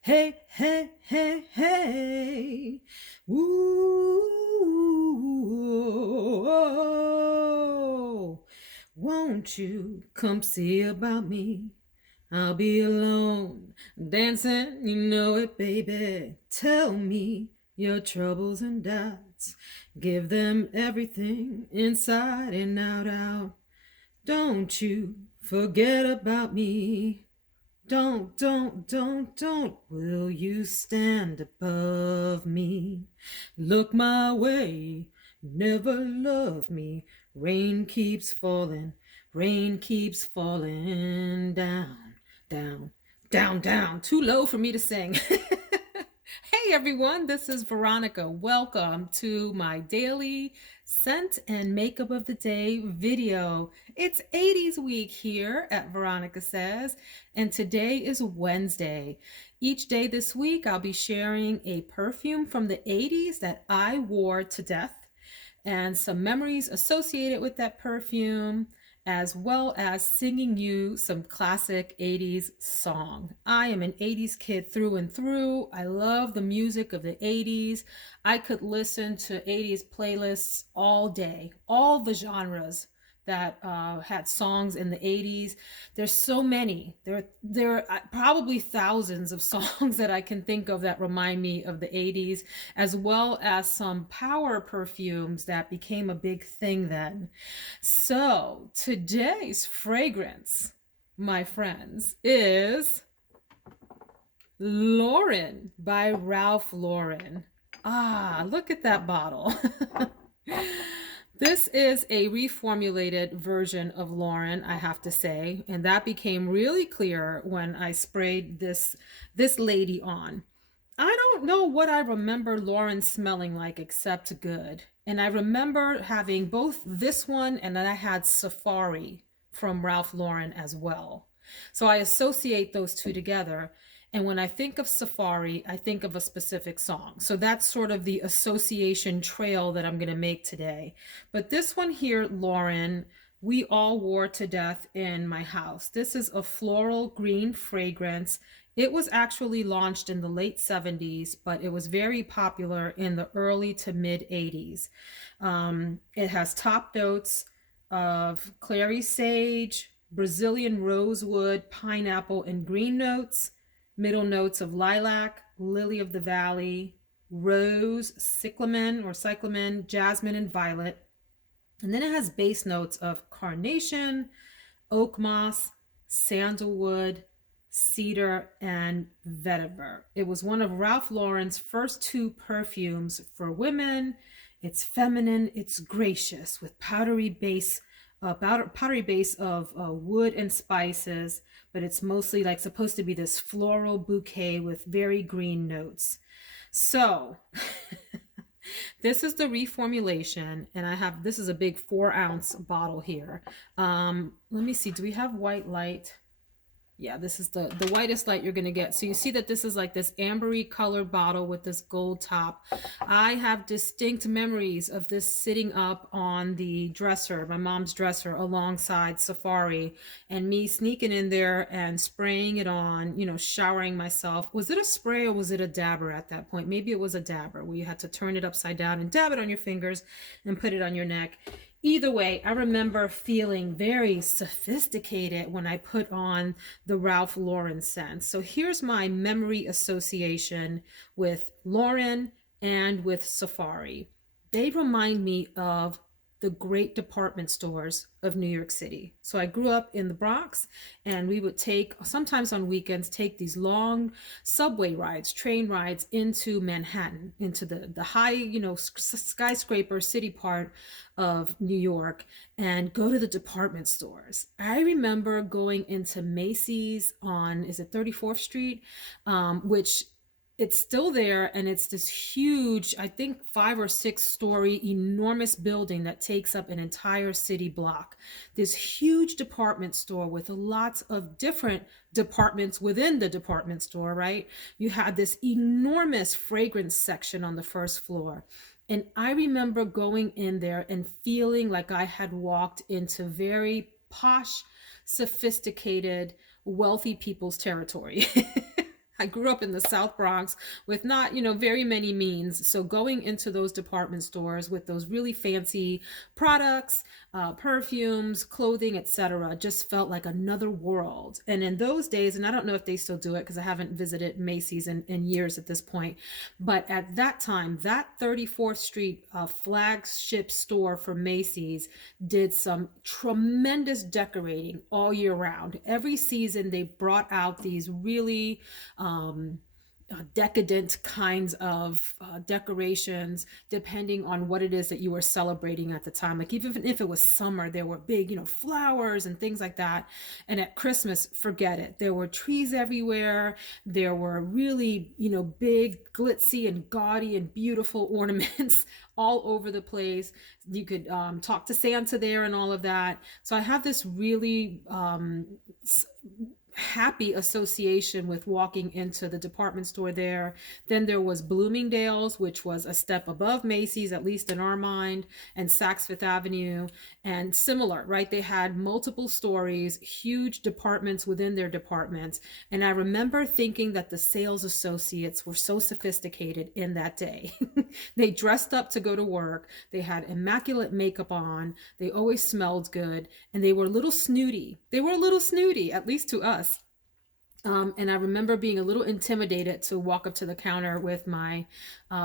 Hey, hey, hey, hey. Ooh. Won't you come see about me? I'll be alone, dancing, you know it, baby. Tell me your troubles and doubts. Give them everything, inside and out, out. Don't you forget about me. Don't. Will you stand above me? Look my way, never love me. Rain keeps falling down, down, down. Too low for me to sing. Hey everyone, this is Veronica. Welcome to my daily scent and makeup of the day video. It's 80s week here at Veronica Says, and today is Wednesday. Each day this week, I'll be sharing a perfume from the 80s that I wore to death and some memories associated with that perfume, as well as singing you some classic 80s song. I am an 80s kid through and through. I love the music of the 80s. I could listen to 80s playlists all day, all the genres that had songs in the 80s. There's so many. There are probably thousands of songs that I can think of that remind me of the 80s, as well as some power perfumes that became a big thing then. So today's fragrance, my friends, is Lauren by Ralph Lauren. Ah, look at that bottle. This is a reformulated version of Lauren, I have to say, and that became really clear when I sprayed this lady on. I don't know what I remember Lauren smelling like except good. And I remember having both this one and then I had Safari from Ralph Lauren as well. So I associate those two together. And when I think of Safari, I think of a specific song. So that's sort of the association trail that I'm going to make today. But this one here, Lauren, we all wore to death in my house. This is a floral green fragrance. It was actually launched in the late 70s, but it was very popular in the early to mid 80s. It has top notes of clary sage, Brazilian rosewood, pineapple, and green notes. Middle notes of lilac, lily of the valley, rose, cyclamen, jasmine, and violet. And then it has base notes of carnation, oak moss, sandalwood, cedar, and vetiver. It was one of Ralph Lauren's first two perfumes for women. It's feminine, it's gracious with powdery base of wood and spices, but it's mostly like supposed to be this floral bouquet with very green notes. So this is the reformulation, and this is a big 4-ounce bottle here. Let me see, do we have white light? Yeah, this is the whitest light you're going to get. So you see that this is like this ambery colored bottle with this gold top. I have distinct memories of this sitting up on the dresser, my mom's dresser, alongside Safari, and me sneaking in there and spraying it on, you know, showering myself. Was it a spray or was it a dabber at that point? Maybe it was a dabber where you had to turn it upside down and dab it on your fingers and put it on your neck. Either way, I remember feeling very sophisticated when I put on the Ralph Lauren scent. So here's my memory association with Lauren and with Safari. They remind me of the great department stores of New York City. So I grew up in the Bronx, and we would sometimes on weekends, take these long subway rides, train rides into Manhattan, into the high, you know, skyscraper city part of New York, and go to the department stores. I remember going into Macy's on, is it 34th Street, which it's still there, and it's this huge, I think 5 or 6 story enormous building that takes up an entire city block. This huge department store with lots of different departments within the department store, right? You had this enormous fragrance section on the first floor. And I remember going in there and feeling like I had walked into very posh, sophisticated, wealthy people's territory. I grew up in the South Bronx with not, very many means. So going into those department stores with those really fancy products, perfumes, clothing, etc., just felt like another world. And in those days, and I don't know if they still do it because I haven't visited Macy's in years at this point, but at that time, that 34th Street flagship store for Macy's did some tremendous decorating all year round. Every season, they brought out these really decadent kinds of decorations depending on what it is that you were celebrating at the time. Like even if it was summer, there were big, flowers and things like that. And at Christmas, forget it. There were trees everywhere. There were really, big, glitzy and gaudy and beautiful ornaments all over the place. You could talk to Santa there and all of that. So I have this really happy association with walking into the department store there. Then there was Bloomingdale's, which was a step above Macy's, at least in our mind, and Saks Fifth Avenue, and similar, right? They had multiple stories, huge departments within their departments. And I remember thinking that the sales associates were so sophisticated in that day. They dressed up to go to work. They had immaculate makeup on. They always smelled good. And they were a little snooty. At least to us. And I remember being a little intimidated to walk up to the counter with my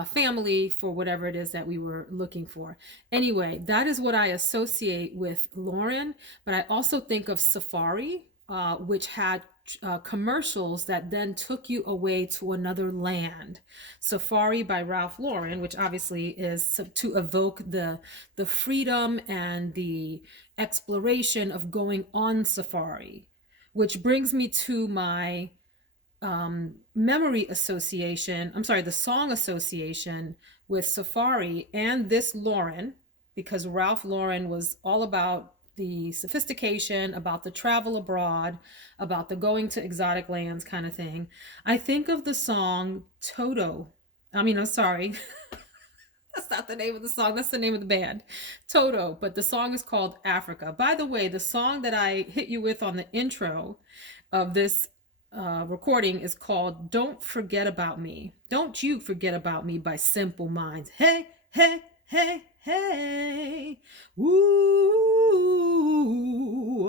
family for whatever it is that we were looking for. Anyway, that is what I associate with Lauren. But I also think of Safari, which had commercials that then took you away to another land. Safari by Ralph Lauren, which obviously is to evoke the freedom and the exploration of going on safari. Which brings me to my memory association, the song association with Safari and this Lauren, because Ralph Lauren was all about the sophistication, about the travel abroad, about the going to exotic lands kind of thing. I think of the song Toto. I'm sorry. That's not the name of the song. That's the name of the band, Toto. But the song is called Africa. By the way, the song that I hit you with on the intro of this recording is called Don't Forget About Me. Don't You Forget About Me by Simple Minds. Hey, hey, hey, hey. Ooh,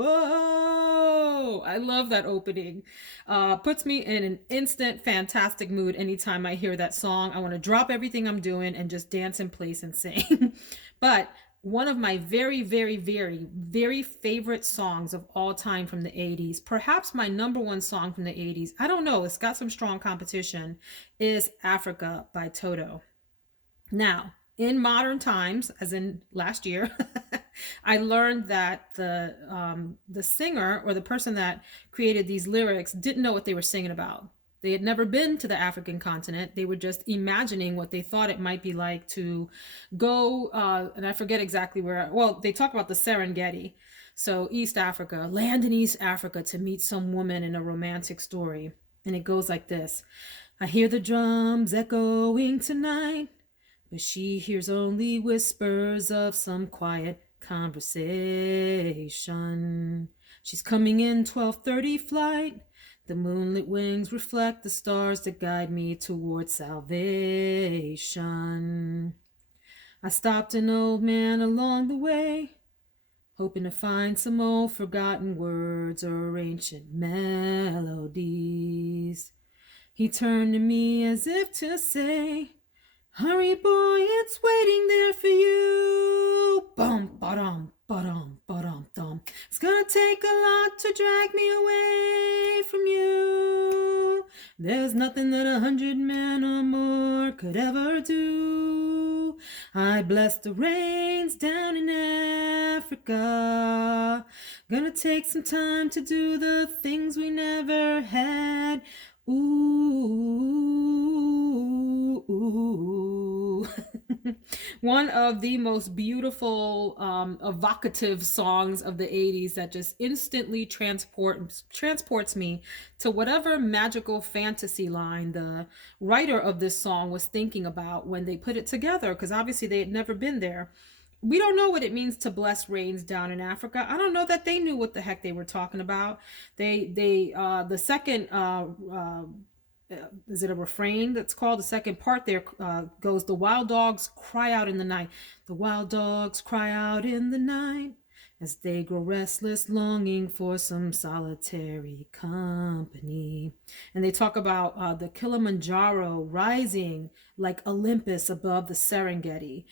whoa. I love that opening. Puts me in an instant fantastic mood anytime I hear that song. I want to drop everything I'm doing and just dance in place and sing. But one of my very, very, very, very favorite songs of all time from the 80s, perhaps my number one song from the 80s, I don't know, it's got some strong competition, is Africa by Toto. Now, in modern times, as in last year, I learned that the singer or the person that created these lyrics didn't know what they were singing about. They had never been to the African continent. They were just imagining what they thought it might be like to go, and I forget exactly where. Well, they talk about the Serengeti. So East Africa, land in East Africa to meet some woman in a romantic story. And it goes like this. I hear the drums echoing tonight, but she hears only whispers of some quiet conversation. She's coming in 12:30 flight. The moonlit wings reflect the stars that guide me towards salvation. I stopped an old man along the way, hoping to find some old forgotten words or ancient melodies. He turned to me as if to say, hurry, boy, it's waiting there for you. Bum, ba-dum, ba-dum, ba-dum, dum. It's gonna take a lot to drag me away from you. There's nothing that 100 men or more could ever do. I bless the rains down in Africa. Gonna take some time to do the things we never had. Ooh, ooh. One of the most beautiful, evocative songs of the 80s that just instantly transports me to whatever magical fantasy line the writer of this song was thinking about when they put it together, because obviously they had never been there. We don't know what it means to bless rains down in Africa. I don't know that they knew what the heck they were talking about. The second is it a refrain that's called? The second part there goes, the wild dogs cry out in the night. The wild dogs cry out in the night as they grow restless, longing for some solitary company. And they talk about the Kilimanjaro rising like Olympus above the Serengeti.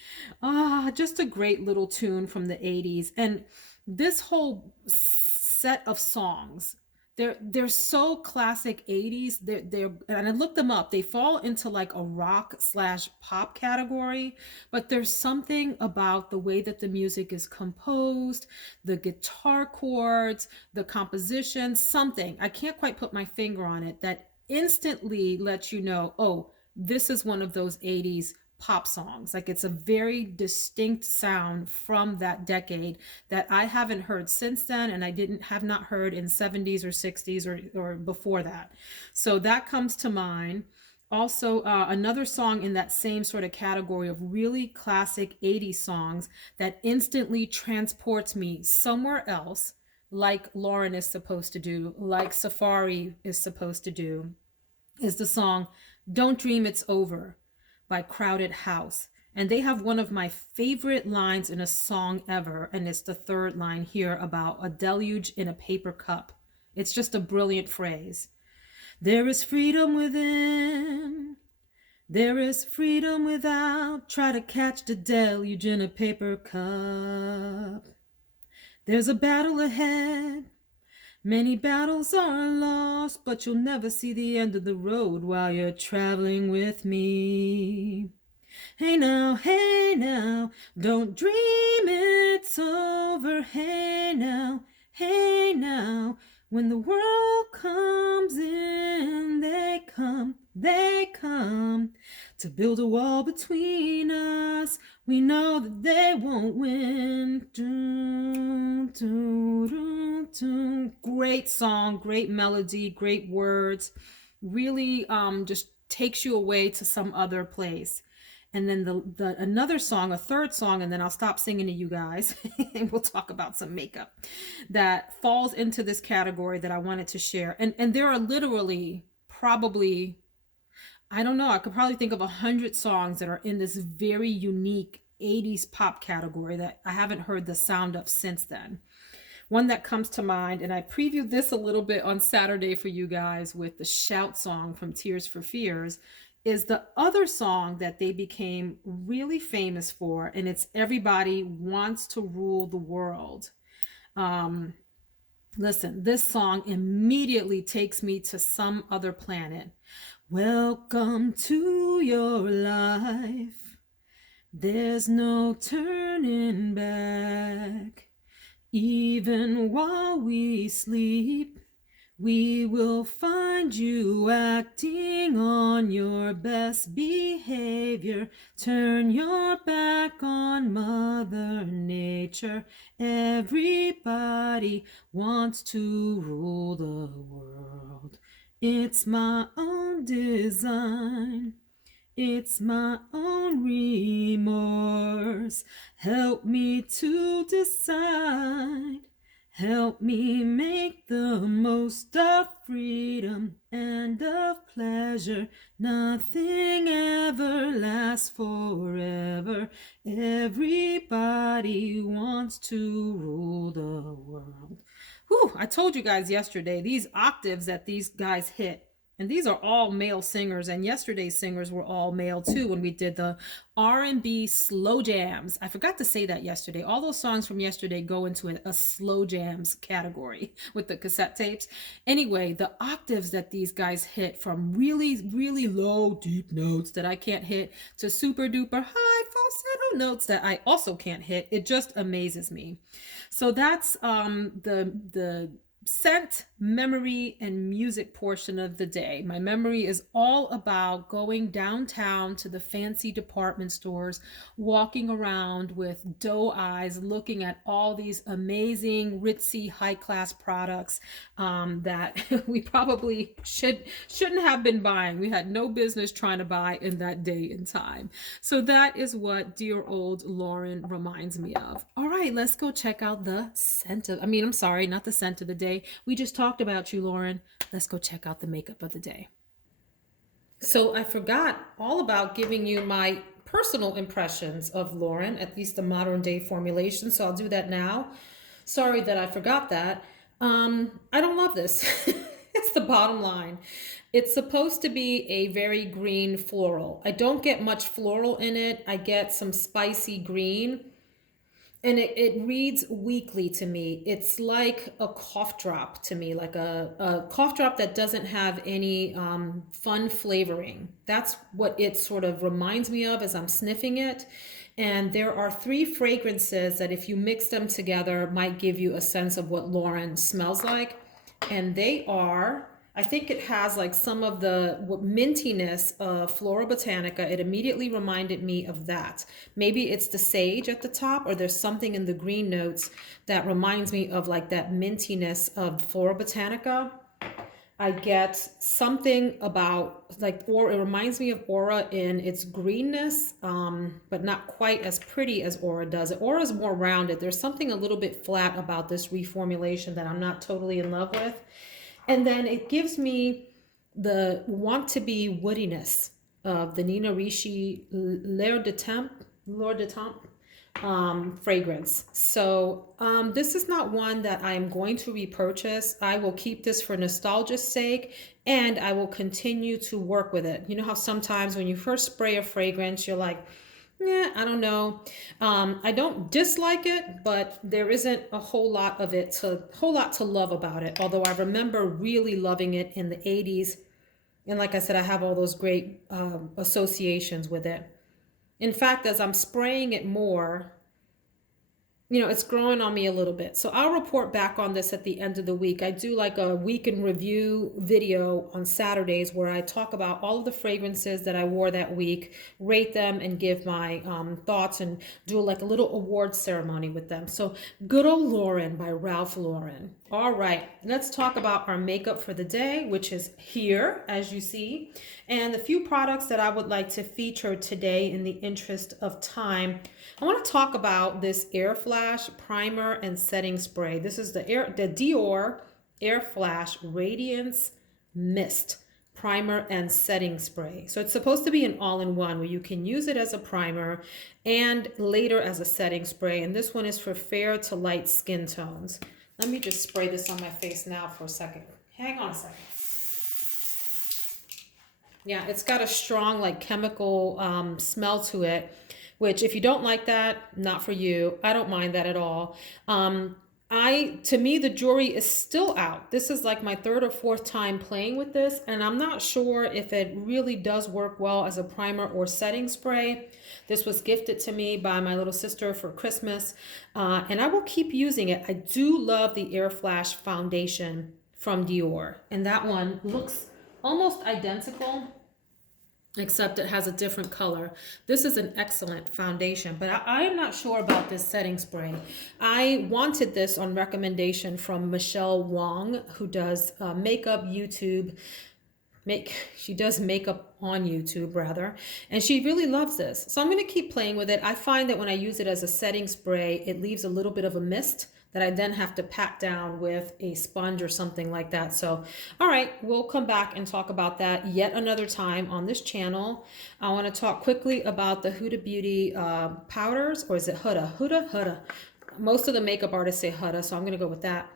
Just a great little tune from the 80s. And this whole set of songs, they're so classic 80s. They're and I looked them up. They fall into like a rock slash pop category, but there's something about the way that the music is composed, the guitar chords, the composition, something. I can't quite put my finger on it that instantly lets you know, oh, this is one of those 80s pop songs. Like, it's a very distinct sound from that decade that I haven't heard since then, and I have not heard in 70s or 60s or before that. So that comes to mind. Also, another song in that same sort of category of really classic 80s songs that instantly transports me somewhere else, like Lauren is supposed to do, like Safari is supposed to do, is the song Don't Dream It's Over by Crowded House. And they have one of my favorite lines in a song ever, and it's the third line here about a deluge in a paper cup. It's just a brilliant phrase. There is freedom within, there is freedom without. Try to catch the deluge in a paper cup. There's a battle ahead, many battles are lost, but you'll never see the end of the road while you're traveling with me. Hey now, don't dream it's over. Hey now, when the world comes in, they come to build a wall between us. We know that they won't win. Great song, great melody, great words. Really just takes you away to some other place. And then the another song, a third song, and then I'll stop singing to you guys and we'll talk about some makeup, that falls into this category that I wanted to share. And there are literally probably, I don't know, I could probably think of 100 songs that are in this very unique 80s pop category that I haven't heard the sound of since then. One that comes to mind, and I previewed this a little bit on Saturday for you guys with the Shout song from Tears for Fears, is the other song that they became really famous for, and it's Everybody Wants to Rule the World. Listen, this song immediately takes me to some other planet. Welcome to your life. There's no turning back. Even while we sleep, we will find you acting on your best behavior. Turn your back on Mother Nature. Everybody wants to rule the world. It's my own design. It's my own remorse. Help me to decide. Help me make the most of freedom and of pleasure. Nothing ever lasts forever. Everybody wants to rule the world. Whew, I told you guys yesterday, these octaves that these guys hit, and these are all male singers, and yesterday's singers were all male too when we did the R&B slow jams. I forgot to say that yesterday. All those songs from yesterday go into a slow jams category with the cassette tapes. Anyway, the octaves that these guys hit, from really, really low, deep notes that I can't hit to super duper high falsetto notes that I also can't hit, it just amazes me. So that's the scent, memory, and music portion of the day. My memory is all about going downtown to the fancy department stores, walking around with doe eyes, looking at all these amazing, ritzy, high-class products that we probably shouldn't have been buying. We had no business trying to buy in that day and time. So that is what dear old Lauren reminds me of. All right, let's go check out the scent of, not the scent of the day. We just talked about you, Lauren. Let's go check out the makeup of the day. So I forgot all about giving you my personal impressions of Lauren, at least the modern day formulation. So I'll do that now. Sorry that I forgot that. I don't love this. It's the bottom line. It's supposed to be a very green floral. I don't get much floral in it. I get some spicy green, and it reads weakly to me. It's like a cough drop to me, like a cough drop that doesn't have any fun flavoring. That's what it sort of reminds me of as I'm sniffing it. And there are three fragrances that, if you mix them together, might give you a sense of what Lauren smells like. And they are, I think it has like some of the mintiness of Flora Botanica. It immediately reminded me of that. Maybe it's the sage at the top, or there's something in the green notes that reminds me of like that mintiness of Flora Botanica. I get something about like, or it reminds me of Aura in its greenness, but not quite as pretty as Aura does. Aura is more rounded. There's something a little bit flat about this reformulation that I'm not totally in love with. And then it gives me the want to be woodiness of the Nina Ricci L'air de Temps fragrance. So this is not one that I am going to repurchase. I will keep this for nostalgia's sake, and I will continue to work with it. You know how sometimes when you first spray a fragrance, you're like, yeah, I don't know. I don't dislike it, but there isn't a whole lot to love about it. Although I remember really loving it in the 80s. And like I said, I have all those great associations with it. In fact, as I'm spraying it more, you know, it's growing on me a little bit. So I'll report back on this at the end of the week. I do like a week in review video on Saturdays where I talk about all of the fragrances that I wore that week, rate them, and give my thoughts, and do like a little award ceremony with them. So Good Old Lauren by Ralph Lauren. All right, let's talk about our makeup for the day, which is here, as you see. And the few products that I would like to feature today in the interest of time. I want to talk about this Air Flash Primer and Setting Spray. This is the Dior Air Flash Radiance Mist Primer and Setting Spray. So it's supposed to be an all-in-one where you can use it as a primer and later as a setting spray. And this one is for fair to light skin tones. Let me just spray this on my face now for a second. Hang on a second. Yeah, it's got a strong like chemical smell to it, which if you don't like that, not for you. I don't mind that at all. To me, the jury is still out. This is like my third or fourth time playing with this, and I'm not sure if it really does work well as a primer or setting spray. This was gifted to me by my little sister for Christmas, and I will keep using it. I do love the Air Flash foundation from Dior, and that one looks almost identical, except it has a different color. This is an excellent foundation, but I am not sure about this setting spray. I wanted this on recommendation from Michelle Wong, who does makeup YouTube. She does makeup on YouTube rather, and she really loves this. So I'm going to keep playing with it. I find that when I use it as a setting spray, it leaves a little bit of a mist that I then have to pat down with a sponge or something like that. So, all right, we'll come back and talk about that yet another time on this channel. I want to talk quickly about the Huda Beauty powders, or is it Huda? Huda. Most of the makeup artists say Huda, so I'm going to go with that,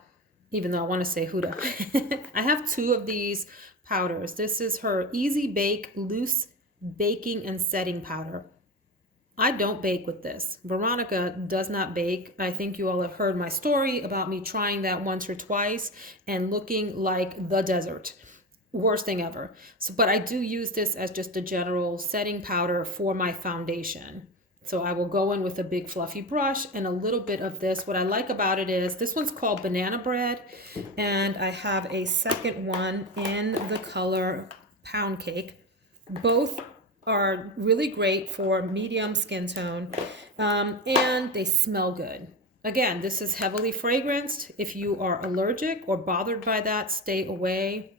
even though I want to say Huda. I have two of these powders. This is her Easy Bake Loose Baking and Setting Powder. I don't bake with this. Veronica does not bake. I think you all have heard my story about me trying that once or twice and looking like the desert. Worst thing ever. So, but I do use this as just a general setting powder for my foundation. So I will go in with a big fluffy brush and a little bit of this. What I like about it is this one's called Banana Bread, and I have a second one in the color Pound Cake. Both are really great for medium skin tone, and they smell good. Again, this is heavily fragranced. If you are allergic or bothered by that, stay away.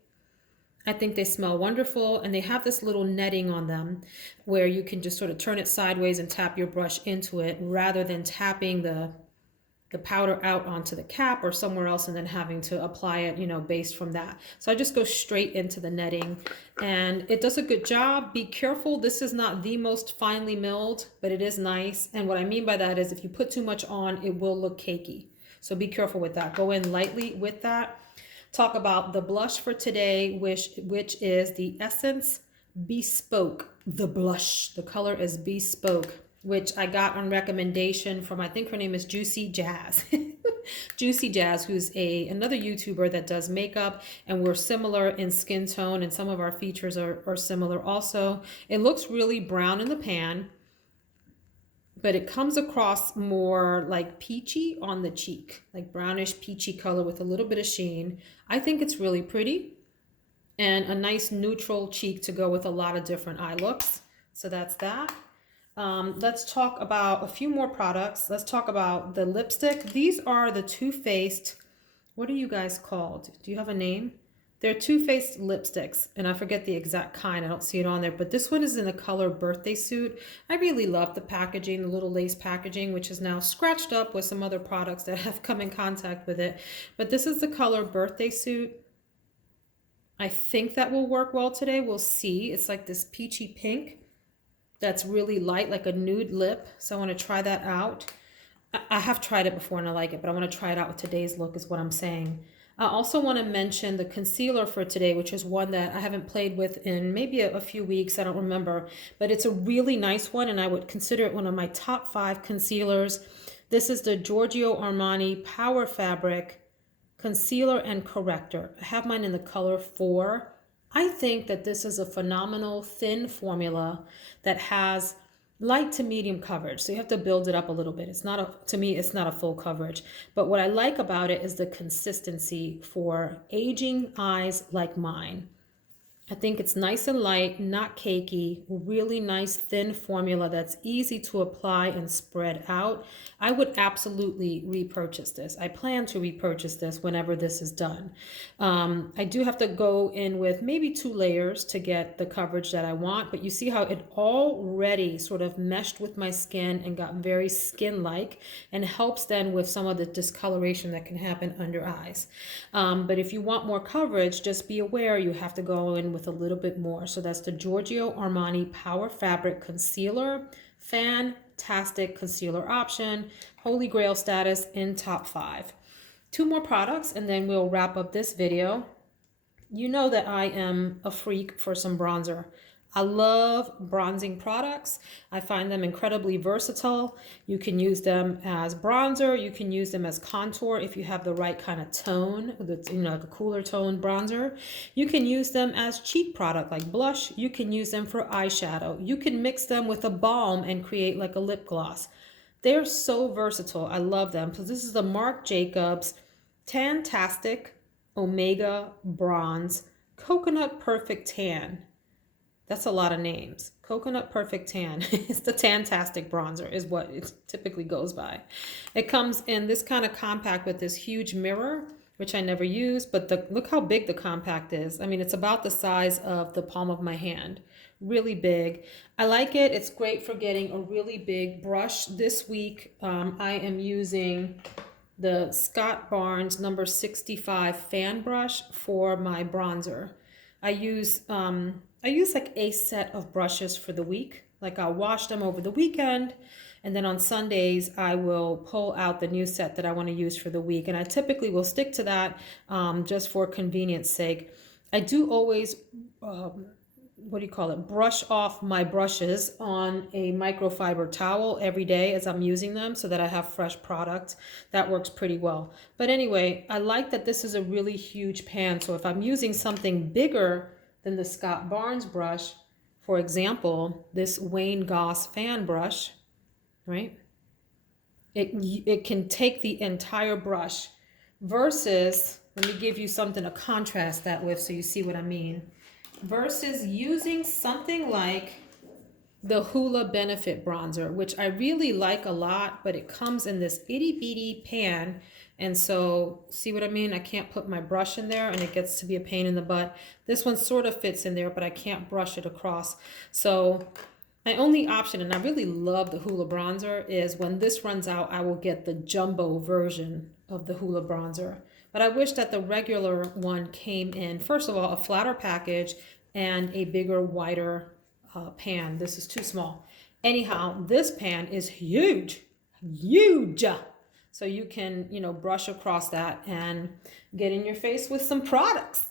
I think they smell wonderful, and they have this little netting on them where you can just sort of turn it sideways and tap your brush into it rather than tapping the the powder out onto the cap or somewhere else and then having to apply it, you know, based from that. So I just go straight into the netting and it does a good job. Be careful. This is not the most finely milled, but it is nice. And what I mean by that is if you put too much on, it will look cakey. So be careful with that. Go in lightly with that. Talk about the blush for today, which is the Essence Bespoke. The blush, the color is Bespoke, which I got on recommendation from, I think her name is Juicy Jazz. Juicy Jazz, who's another YouTuber that does makeup, and we're similar in skin tone, and some of our features are similar also. It looks really brown in the pan, but it comes across more like peachy on the cheek, like brownish peachy color with a little bit of sheen. I think it's really pretty and a nice neutral cheek to go with a lot of different eye looks. So that's that. Let's talk about a few more products. Let's talk about the lipstick. These are the Too Faced, what are you guys called? Do you have a name? They're Too Faced lipsticks, and I forget the exact kind. I don't see it on there, but this one is in the color Birthday Suit. I really love the packaging, the little lace packaging, which is now scratched up with some other products that have come in contact with it. But this is the color Birthday Suit. I think that will work well today. We'll see. It's like this peachy pink that's really light, like a nude lip. So I want to try that out. I have tried it before and I like it, but I want to try it out with today's look is what I'm saying. I also want to mention the concealer for today, which is one that I haven't played with in maybe a few weeks. I don't remember, but it's a really nice one, and I would consider it one of my top 5 concealers. This is the Giorgio Armani Power Fabric Concealer and Corrector. I have mine in the color 4. I think that this is a phenomenal thin formula that has light to medium coverage. So you have to build it up a little bit. It's not to me, it's not a full coverage. But what I like about it is the consistency for aging eyes like mine. I think it's nice and light, not cakey, really nice thin formula that's easy to apply and spread out. I would absolutely repurchase this. I plan to repurchase this whenever this is done. I do have to go in with maybe 2 layers to get the coverage that I want, but you see how it already sort of meshed with my skin and got very skin-like, and helps then with some of the discoloration that can happen under eyes. But if you want more coverage, just be aware you have to go in with a little bit more. So that's the Giorgio Armani Power Fabric Concealer. Fantastic concealer option. Holy Grail status in top 5. 2 more products and then we'll wrap up this video. You know that I am a freak for some bronzer. I love bronzing products. I find them incredibly versatile. You can use them as bronzer. You can use them as contour if you have the right kind of tone, like a cooler tone bronzer. You can use them as cheek product like blush. You can use them for eyeshadow. You can mix them with a balm and create like a lip gloss. They're so versatile. I love them. So this is the Marc Jacobs Tantastic Omega Bronze Coconut Perfect Tan. That's a lot of names. Coconut Perfect Tan. It's the Tantastic bronzer is what it typically goes by. It comes in this kind of compact with this huge mirror, which I never use, but look how big the compact is. I mean, it's about the size of the palm of my hand. Really big. I like it. It's great for getting a really big brush. This week, I am using the Scott Barnes number 65 fan brush for my bronzer. I use like a set of brushes for the week. Like I'll wash them over the weekend, and then on Sundays I will pull out the new set that I want to use for the week. And I typically will stick to that just for convenience sake. I do always, brush off my brushes on a microfiber towel every day as I'm using them so that I have fresh product. That works pretty well. But anyway, I like that this is a really huge pan. So if I'm using something bigger than the Scott Barnes brush, for example, this Wayne Goss fan brush, right? It can take the entire brush versus, let me give you something to contrast that with so you see what I mean, versus using something like the Hoola Benefit bronzer, which I really like a lot, but it comes in this itty bitty pan. And so, see what I mean? I can't put my brush in there and it gets to be a pain in the butt. This one sort of fits in there, but I can't brush it across. So My only option, and I really love the Hoola bronzer, is when this runs out, I will get the jumbo version of the Hoola bronzer. But I wish that the regular one came in, first of all, a flatter package and a bigger, wider pan. This is too small. Anyhow, this pan is huge, huge. So you can, brush across that and get in your face with some products.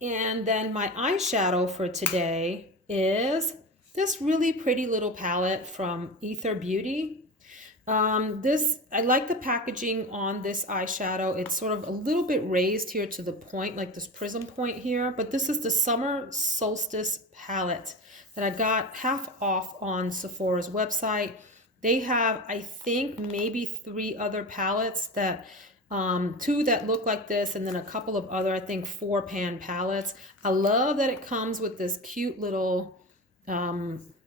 And then my eyeshadow for today is this really pretty little palette from Aether Beauty. I like the packaging on this eyeshadow. It's sort of a little bit raised here to the point, like this prism point here, but this is the Summer Solstice palette that I got half off on Sephora's website. They have, I think, maybe 3 other palettes that 2 that look like this, and then a couple of other, I think 4 pan palettes. I love that it comes with this cute little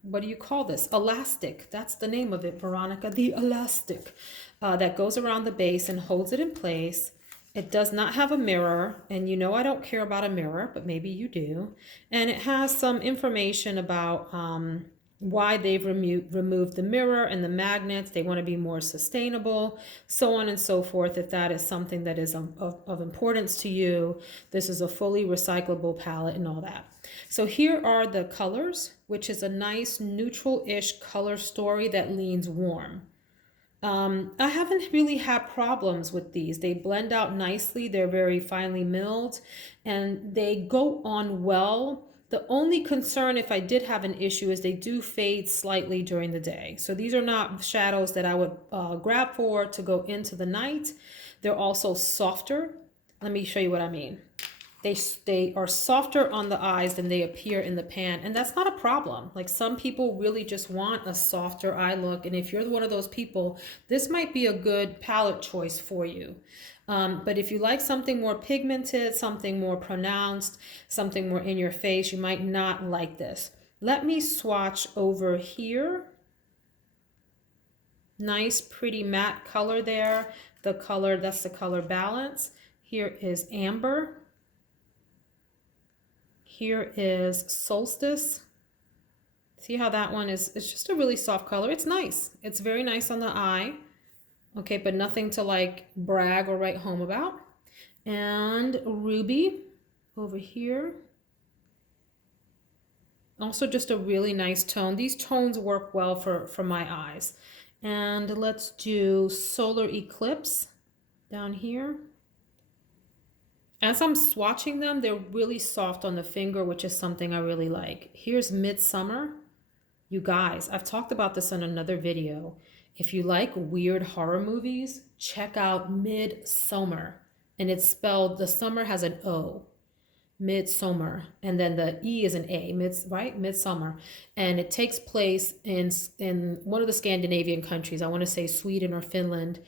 what do you call this? Elastic. That's the name of it, Veronica. The elastic that goes around the base and holds it in place. It does not have a mirror, and I don't care about a mirror, but maybe you do. And it has some information about why they've removed the mirror and the magnets. They want to be more sustainable, so on and so forth. If that is something that is of importance to you, this is a fully recyclable palette and all that. So here are the colors, which is a nice neutral-ish color story that leans warm. I haven't really had problems with these. They blend out nicely. They're very finely milled and they go on well. The only concern, if I did have an issue, is they do fade slightly during the day. So these are not shadows that I would grab for to go into the night. They're also softer. Let me show you what I mean. They are softer on the eyes than they appear in the pan, and that's not a problem. Like, some people really just want a softer eye look, and if you're one of those people, this might be a good palette choice for you. But if you like something more pigmented, something more pronounced, something more in your face, you might not like this. Let me swatch over here. Nice, pretty matte color there. The color, that's the color balance. Here is Amber. Here is Solstice. See how that one is? It's just a really soft color. It's nice. It's very nice on the eye. Okay, but nothing to like brag or write home about. And Ruby over here. Also just a really nice tone. These tones work well for my eyes. And let's do Solar Eclipse down here. As I'm swatching them, they're really soft on the finger, which is something I really like. Here's Midsummer. You guys, I've talked about this in another video. If you like weird horror movies, check out Midsummer. And it's spelled, the summer has an O. Midsummer. And then the E is an A, right? Midsummer. And it takes place in one of the Scandinavian countries. I want to say Sweden or Finland.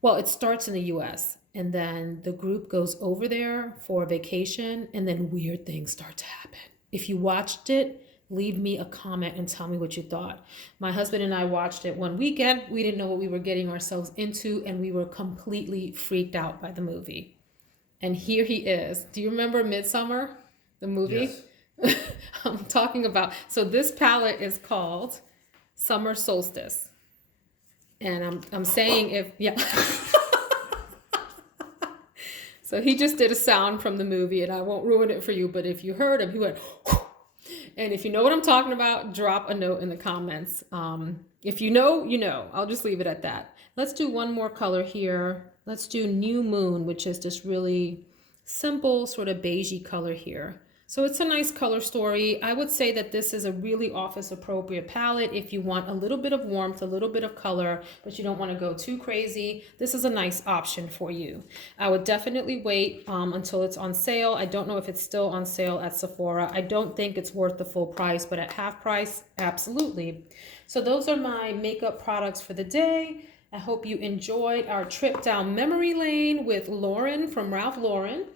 Well, it starts in the US. And then the group goes over there for a vacation, and then weird things start to happen. If you watched it, leave me a comment and tell me what you thought. My husband and I watched it one weekend. We didn't know what we were getting ourselves into, and we were completely freaked out by the movie. And here he is. Do you remember Midsummer, the movie? Yes. I'm talking about, so this palette is called Summer Solstice. And I'm saying yeah. So he just did a sound from the movie, and I won't ruin it for you, but if you heard him, he went, whoo. And if you know what I'm talking about, drop a note in the comments. If you know, you know. I'll just leave it at that. Let's do one more color here. Let's do New Moon, which is this really simple sort of beigey color here. So it's a nice color story. I would say that this is a really office appropriate palette if you want a little bit of warmth, a little bit of color, but you don't want to go too crazy. This is a nice option for you. I would definitely wait until it's on sale. I don't know if it's still on sale at Sephora. I don't think it's worth the full price, but at half price, absolutely. So those are my makeup products for the day. I hope you enjoyed our trip down memory lane with Lauren from Ralph Lauren.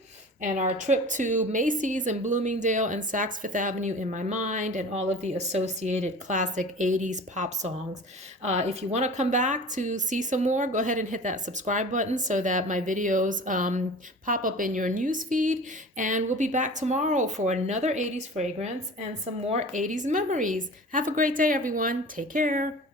and our trip to Macy's and Bloomingdale and Saks Fifth Avenue in my mind, and all of the associated classic 80s pop songs. If you want to come back to see some more, go ahead and hit that subscribe button so that my videos pop up in your news feed. And we'll be back tomorrow for another 80s fragrance and some more 80s memories. Have a great day, everyone. Take care.